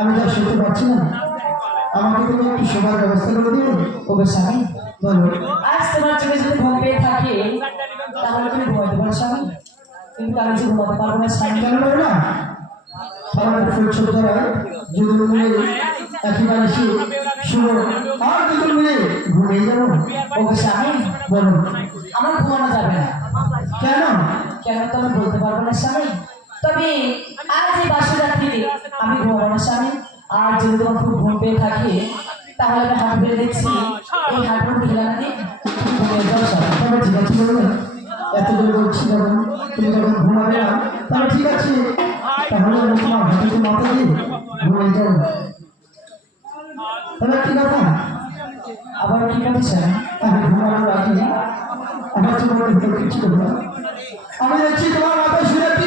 আমি যা শুনতে পাচ্ছি না আমাকে তুমি একটু শোবার ব্যবস্থা করে দিও ওগো স্বামী বলো। আজ তোমার চোখে যদি ঘুম পেয়ে থাকে তাহলে তুমি ঘুমাতে পারো স্বামী। কিন্তু আমি যে ঘুমাতে পারব না স্বামী। কেন পারো না? আমার ফুল ছোটরা দুজন মিলে একেবারে সে শুভ। আর দুজন মিলে ঘুমিয়ে যাব। ওকে স্বামী বলো। আমার ঘুমানো যাবে না। কেন? কেন? তো আমি বলতে পারব না স্বামী। তবে আজ এই বাসু রাত্রিতে আমি ঘুমাবো স্বামী আর যদি তোমার খুব ঘুম পেয়ে থাকি, তাহলে আমি হাত বেড়ে দিচ্ছি। এই তুমি ঘুমিয়ে তবে ঠিক আছে বলছি যখন, তুমি যখন ঘুমাবে না, তাহলে ঠিক আছে। তাহলে আমি তোমার হাতে মাথা দিয়ে ঘুমিয়ে যাব তাহলে ঠিক আছে। আবার কি করতে স্বামী আমি ঘুমানোর আগে আমার জীবনের ভিতর আমি দেখছি তোমার মাথায় শুনে কি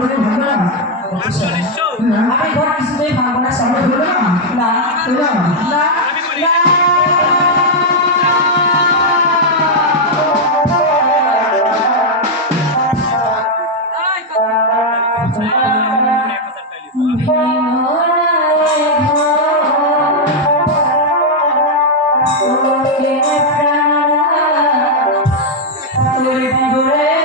তুমি ভাঙবে না, আমি ঘর কিছুতেই ভাঙবো না স্বামী তাহলে না। না না। না না। তাহলে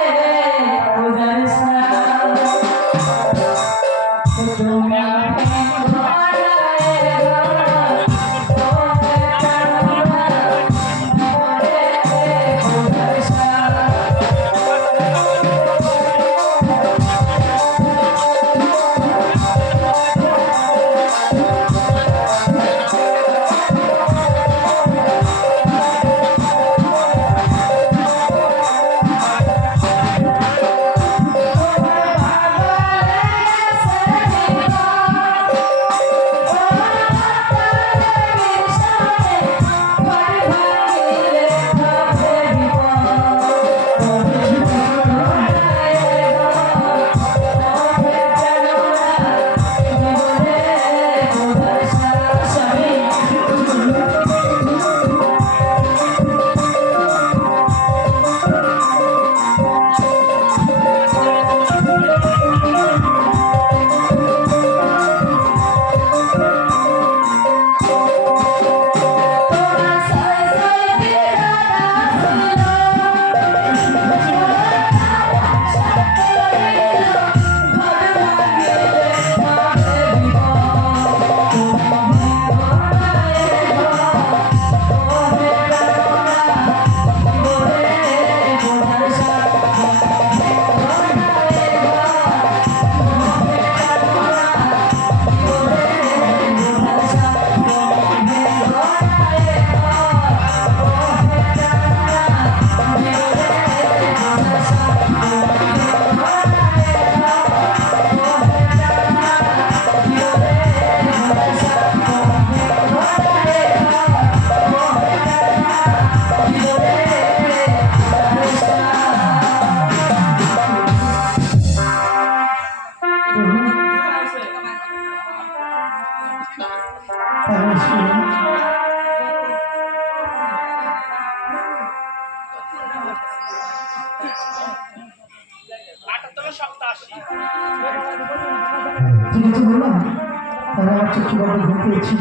তাহলে আমার চোখে বড় ঘুম পেয়েছি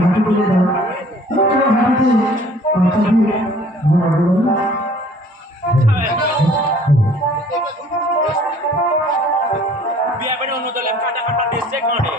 হাঁটু তুলে দাও। তোমার হাঁটুতে মাথা দিয়ে ঘুমাবো না? বিয়া বাড়ি অন্য দলে কাটা কাটা দিচ্ছে কোনে